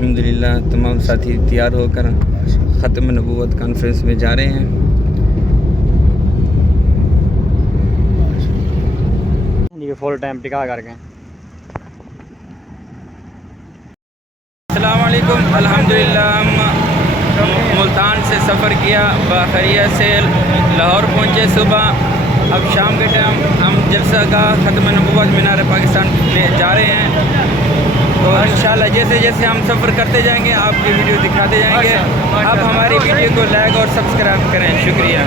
الحمدللہ تمام ساتھی تیار ہو کر ختم نبوت کانفرنس میں جا رہے ہیں۔ یہ فل ٹائم ٹکا کر کے السلام علیکم۔ الحمدللہ ہم ملتان سے سفر کیا، باخریت سے لاہور پہنچے صبح۔ اب شام کے ٹائم ہم جلسہ گاہ ختم نبوت مینار پاکستان لے جا رہے ہیں۔ تو انشاءاللہ جیسے جیسے ہم سفر کرتے جائیں گے آپ کی ویڈیو دکھاتے جائیں گے۔ آپ ہماری ویڈیو کو لائک اور سبسکرائب کریں، شکریہ۔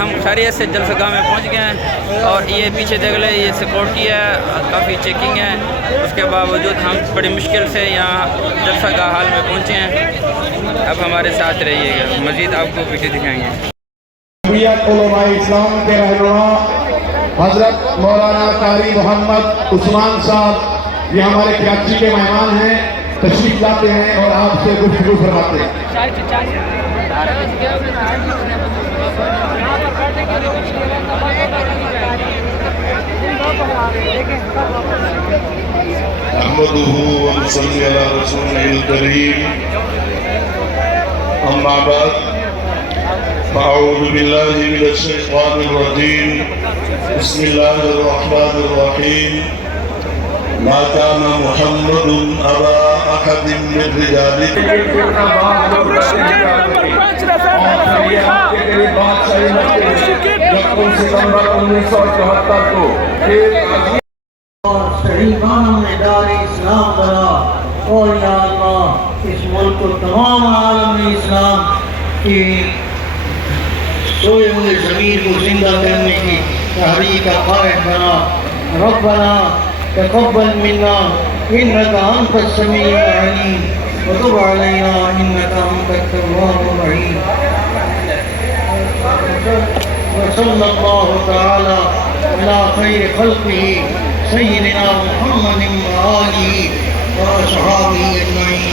ہم خیریت سے جلسہ گاہ میں پہنچ گئے ہیں اور یہ پیچھے دیکھ لیں، یہ سیکورٹی ہے، کافی چیکنگ ہے۔ اس کے باوجود ہم بڑی مشکل سے یہاں جلسہ گاہ حال میں پہنچے ہیں۔ اب ہمارے ساتھ رہیے گا، مزید آپ کو ویڈیو دکھائیں گے۔ علماء اسلام کے رہنما حضرت مولانا قاری محمد عثمان صاحب یہ ہمارے کراچی کے مہمان ہیں، تشریف لاتے ہیں اور آپ سے گفتگو فرماتے ہیں۔ نحمده ونصلي على رسوله الكريم أما بعد فأعوذ بالله من الشيطان الرجيم بسم الله الرحمن الرحيم ما كان محمد أبا أحد من رجالكم صحیح معنوں میں دار اسلام بنا اور یا اللہ اس ملک کو تمام عالم اسلام کی سوئے ہوئے ضمیر کو زندہ کرنے کی تحریک کا قائد بنا۔ ربنا تقبل منا انك انت السميع العليم وتب علينا انك انت التواب الرحيم۔ وصلى الله تعالى على خير خلقه سيدنا محمد وآله وأصحابه أجمعين۔